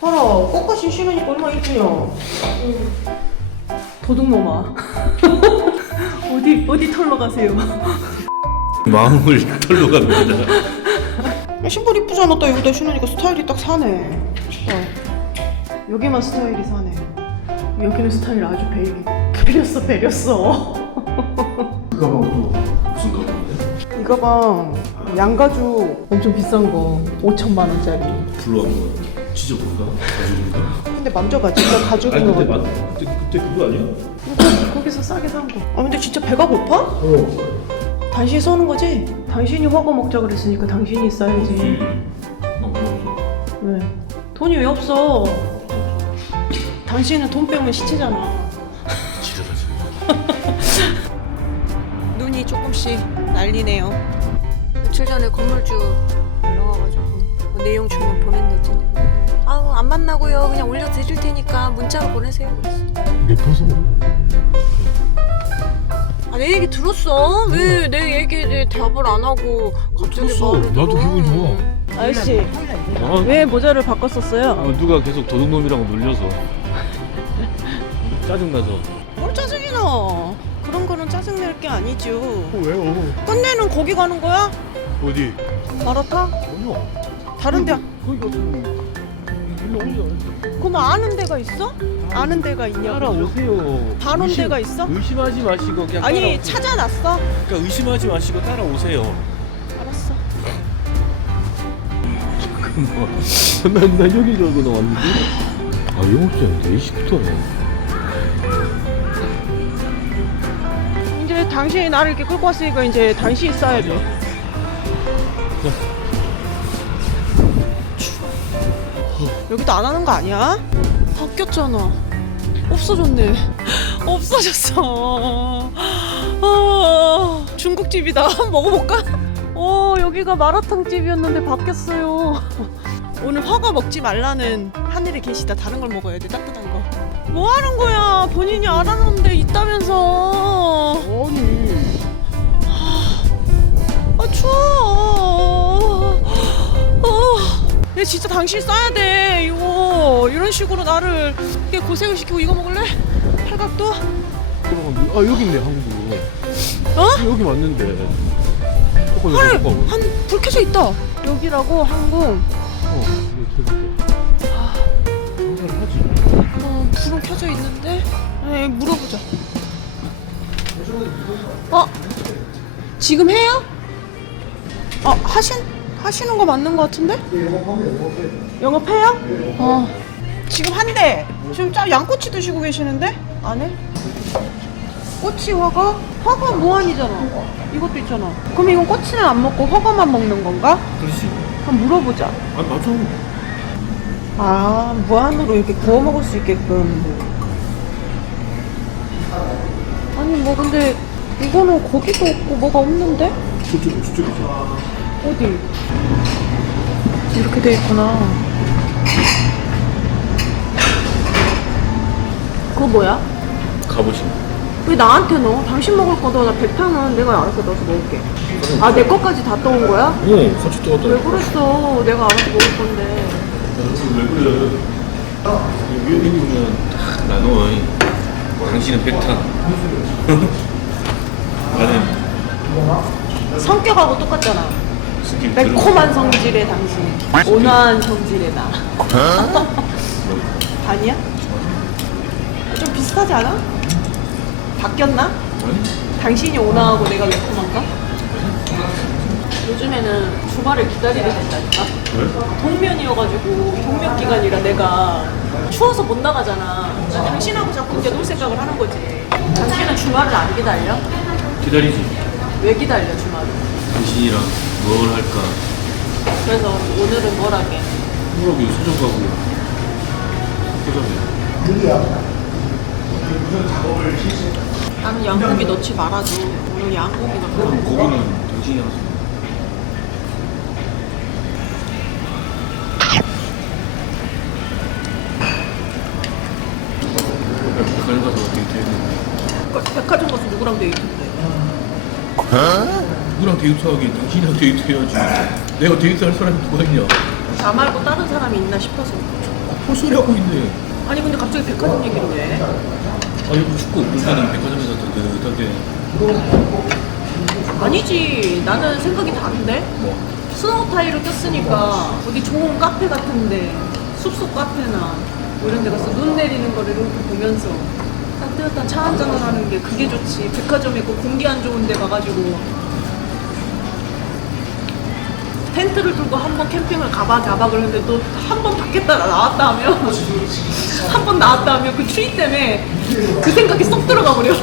봐라 꽃가시 신으니까 얼마 이쁘냐. 도둑놈아. 어디 어디 털러 가세요? 마음을 털러 갑니다. 야, 신발 이쁘잖아 또 여기다 신으니까 스타일이 딱 사네. 어. 여기만 스타일이 사네. 여기는 스타일 아주 베리 베렸어 베렸어. 그 가방도 무슨 가방인데? 이 가방 양가죽. 엄청 비싼 거. 5천만 원짜리. 불러 한번 찢 어볼까? 가죽인가? 근데 만져봐 진짜 아니 가죽인 거 같아 맞 그때 그때 그거 아니야? 이거 거기서 싸게 산 거. 아 근데 진짜 배가 고파? 어. 당신이 써는 거지? 당신이 허거 먹자 그랬으니까 당신이 싸야지. 어, 어, 왜? 돈이 왜 없어? 당신은 돈 빼면 시체잖아. 지랄하지. 눈이 조금씩 날리네요. 며칠 전에 건물주 연락와가지고 뭐 내용 주면 보낸댔지. 안 만나고요. 그냥 올려드릴 테니까 문자로 보내세요. 그랬어. 래퍼서 아 내 얘기 들었어? 왜 내 얘기에 대답을 안 하고 갑자기 들었어. 말을 나도 들어? 기분이 좋아. 아저씨 아, 왜 모자를 바꿨었어요? 아, 누가 계속 도둑놈이라고 놀려서 짜증나서 뭘 짜증이 나? 그런 거는 짜증 낼 게 아니죠. 왜요? 끝내는 거기 가는 거야? 어디? 마라탕? 아니요 다른 데? 거기가 그 일로 오지 않았어 그럼 아는 데가 있어? 아는 데가 있냐고. 따라오세요 다른 의심- 데가 있어? 의심하지 마시고 그냥 아니 따라오세요. 찾아놨어? 그러니까 의심하지 마시고 따라오세요 알았어. 난, 난 여기 저거 나왔는데 아 영업시장 4시부터네 이제 당신이 나를 이렇게 끌고 왔으니까 이제 당신이 싸야 돼. 여기도 안 하는 거 아니야? 바뀌었잖아. 없어졌네. 없어졌어. 아, 중국집이다. 먹어볼까? 어, 여기가 마라탕 집이었는데 바뀌었어요. 오늘 허거 먹지 말라는 하늘에 계시다. 다른 걸 먹어야 돼. 따뜻한 거. 뭐 하는 거야? 본인이 알아놓는데 있다면서. 아니 아 추워. 어, 얘 진짜 당신 싸야 돼 이런 식으로 나를 이렇게 고생을 시키고 이거 먹을래? 팔각도? 아 여기 있네 한국 어? 여기 맞는데 조금 헐, 여기 한 불 켜져 있다. 여기라고 항공. 어 이거 저기 장사를 하지 어, 불은 켜져 있는데. 에이, 물어보자. 어? 지금 해요? 어, 하신 하시는 거 맞는 거 같은데? 영업해요? 어. 지금 한 대. 지금 짜 양꼬치 드시고 계시는데? 안 해? 꼬치 허거? 허거 무한이잖아. 이것도 있잖아. 그럼 이건 꼬치는 안 먹고 허거만 먹는 건가? 그렇지 한번 물어보자. 아 맞아 아 무한으로 이렇게 구워 먹을 수 있게끔 아니 뭐 근데 이거는 고기도 없고 뭐가 없는데 저쪽 저쪽에 있 어 어디? 이렇게 돼 있구나. 그거 뭐야? 가보시 왜 나한테 넣어? 당신 먹을 거다. 나 백탕은 내가 알아서 넣어서 먹을게. 아내 것까지 다 떠온 거야? 어 같이 떠갔다. 왜 그랬어? 내가 알아서 먹을 건데. 왜 그래 여기 보면 딱 나눠 당신은 백탕 나는 성격하고 똑같잖아 스킬 매콤한 성질의 당신 온화한 성질의 나 아니야? 좀 비슷하지 않아? 바뀌었나? 당신이 온화하고 내가 매콤한가? 요즘에는 주말을 기다리게 된다니까 왜? 동면이어가지고 동면 기간이라 내가 추워서 못 나가잖아 당신하고 자꾸 이제 놀 생각을 하는 거지 당신은 주말을 안 기다려? 기다리지 왜 기다려 주말을? 당신이랑 뭘 할까 그래서 오늘은 뭘 하게? 뭐라고 서점 가고 서점에 나는 양고기 넣지 말아줘. 오늘 양고기 넣고. 그럼 거기는 당신이 하세요 백화점 가서 어떻게 데이트 백화점 가서 누구랑 데이트인데? 누구랑 데이트하기 당신이랑 데이트해야지. 내가 데이트할 사람이 누가 있냐? 나 말고 다른 사람이 있나 싶어서. 헛소리 하고 있네. 아니 근데 갑자기 백화점 얘기를 왜? 아 여기 축구 볼 때는 백화점에서 뜨뜻하게? 아니지. 나는 생각이 다른데? 뭐? 스노우 타일을 꼈으니까 어디 좋은 카페 같은데 숲속 카페나 뭐 이런 데 가서 눈 내리는 거를 이렇게 보면서 따뜻한 차 한잔을 하는 게 그게 좋지. 백화점에 그 공기 안 좋은 데 가가지고 텐트를 들고 한 번 캠핑을 가봐 가봐 그러는데 또 한 번 밖에 따 나왔다 하면 한 번 나왔다 하면 그 추위 때문에 그 생각이 쏙 들어가 버려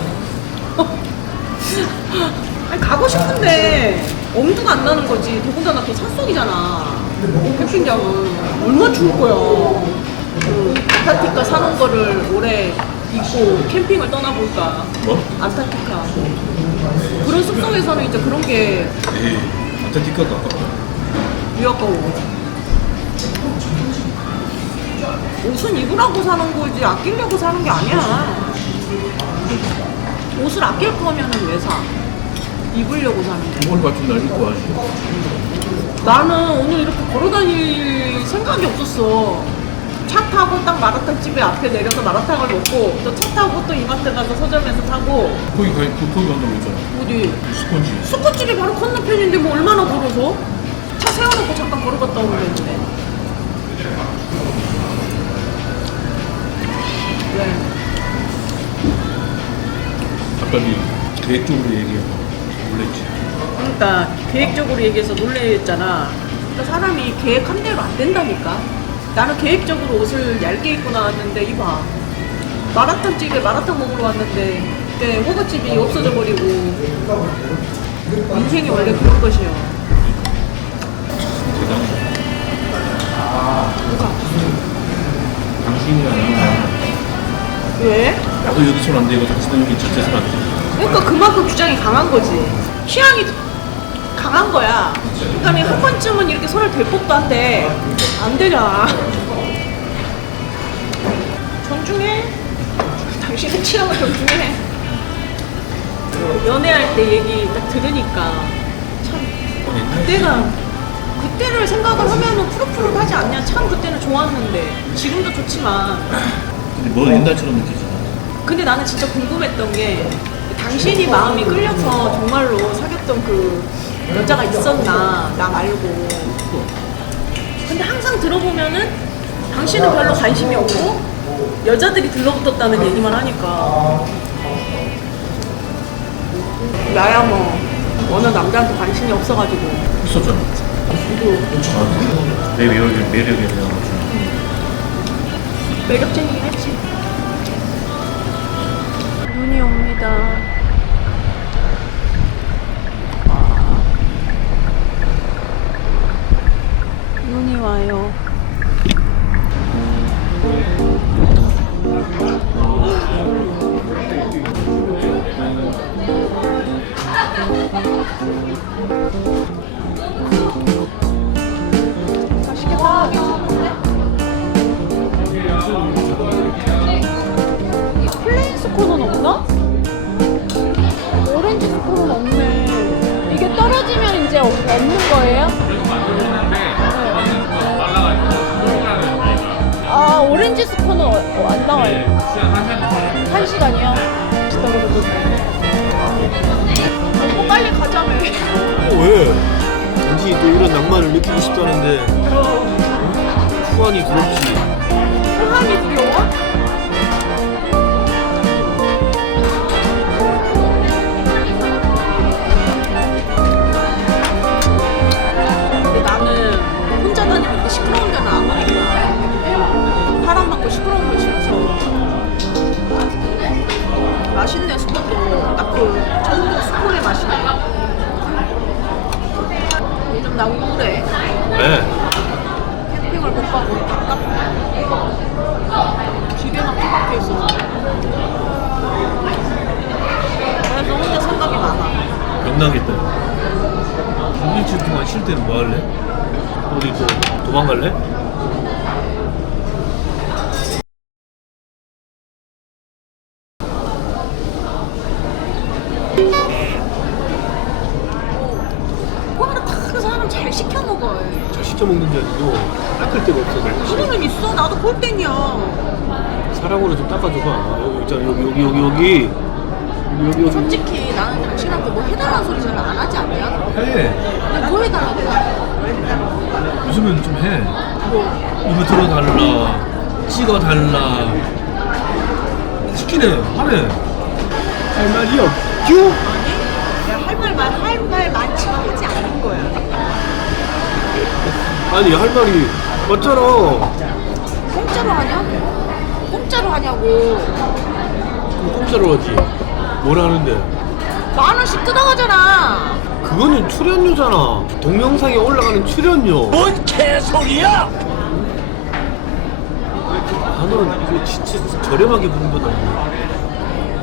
아니, 가고 싶은데 엄두가 안 나는 거지. 더군다나 또 산속이잖아. 캠핑장은 얼마나 추울 거야. 그 안타티카 사는 거를 올해 입고 캠핑을 떠나볼까. 뭐? 안타티카. 그런 숲속에서는 이제 그런 게 에이 안타티카가 아깝다. 위아까워. 옷은 입으라고 사는 거지 아끼려고 사는 게 아니야. 옷을 아낄 거면은 왜 사? 입으려고 사는 게. 이걸 맞춘 날 입고 와야지. 나는 오늘 이렇게 걸어 다닐 생각이 없었어. 차 타고 딱 마라탕 집에 앞에 내려서 마라탕을 먹고 또 차 타고 또 이마트 가서 서점에서 사고 거기 가 그, 거기 간다고 했잖아. 어디 스펀지. 수컷집이 바로 건너편인데 뭐 얼마나 걸어서 차 세워놓고 잠깐 걸어 갔다 오면 되는데 왜? 아까 네 계획적으로 얘기하고 놀랬지. 그러니까 계획적으로 얘기해서 놀랬잖아. 그러니까 사람이 계획한 대로 안 된다니까. 나는 계획적으로 옷을 얇게 입고 나왔는데 이봐. 마라탕 집에 마라탕 먹으러 왔는데 그때 호거집이 없어져 버리고 인생이 원래 그런 것이요. 누가? 당신이랑 왜? 나도 여기 손안 대고 당신은 여기 자체 손안 대. 그러니까 그만큼 주장이 강한 거지. 취향이 강한 거야. 그러니까 한 번쯤은 이렇게 손을 댈 법도 한데 안 되잖아. 존중해. 당신의 취향을 존중해. 연애할 때 얘기 딱 들으니까 참 그때가 그때를 생각을 하면은 푸릇푸릇하지 않냐. 참 그때는 좋았는데 지금도 좋지만 근데 뭐 옛날처럼 느껴지나? 근데 나는 진짜 궁금했던 게 당신이 마음이 끌려서 정말로 사귀었던 그 여자가 있었나 나 말고 근데 항상 들어보면은 당신은 별로 관심이 없고 여자들이 들러붙었다는 얘기만 하니까 나야 뭐 어느 남자한테 관심이 없어가지고 있었잖아. 내 매력에 매력에 대한 거. 매력쟁이긴 했지 눈이 옵니다 한 시간이요? 기다려도 먹고 빨리 가자며. 어, 왜? 당신이 또 이런 낭만을 느끼고 싶다는데 후안이 부럽지 호감이 두려워? 쉴 때는 뭐 할래? 어디 또 도망갈래? 그거는 다 사람 잘 시켜 먹어요. 잘 직접 먹는 자리도 닦을 데가 없어서 그거는 있어. 나도 골땡이야. 사랑으로 좀 닦아줘봐 여기 있잖아 여기 여기 여기 여기 여기 여기 여기 솔직히 나는 당신한테 뭐 해달라는 소리 잘 안 하지 않냐? 해 뭐? 요즘은 좀해 이거 들어달라 찍어달라 시키네 하네 할 말이 없죠? 아니, 할 말만 할말 많지만 하지 않은 거야. 아니 할 말이 맞잖아 공짜로 하냐? 공짜로 하냐고. 그럼 공짜로 하지 뭘 하는데 만 원씩 뜯어가잖아. 그거는 출연료잖아. 동영상에 올라가는 출연료. 뭔 개소리야! 나는 이거 진짜 저렴하게 부른 거다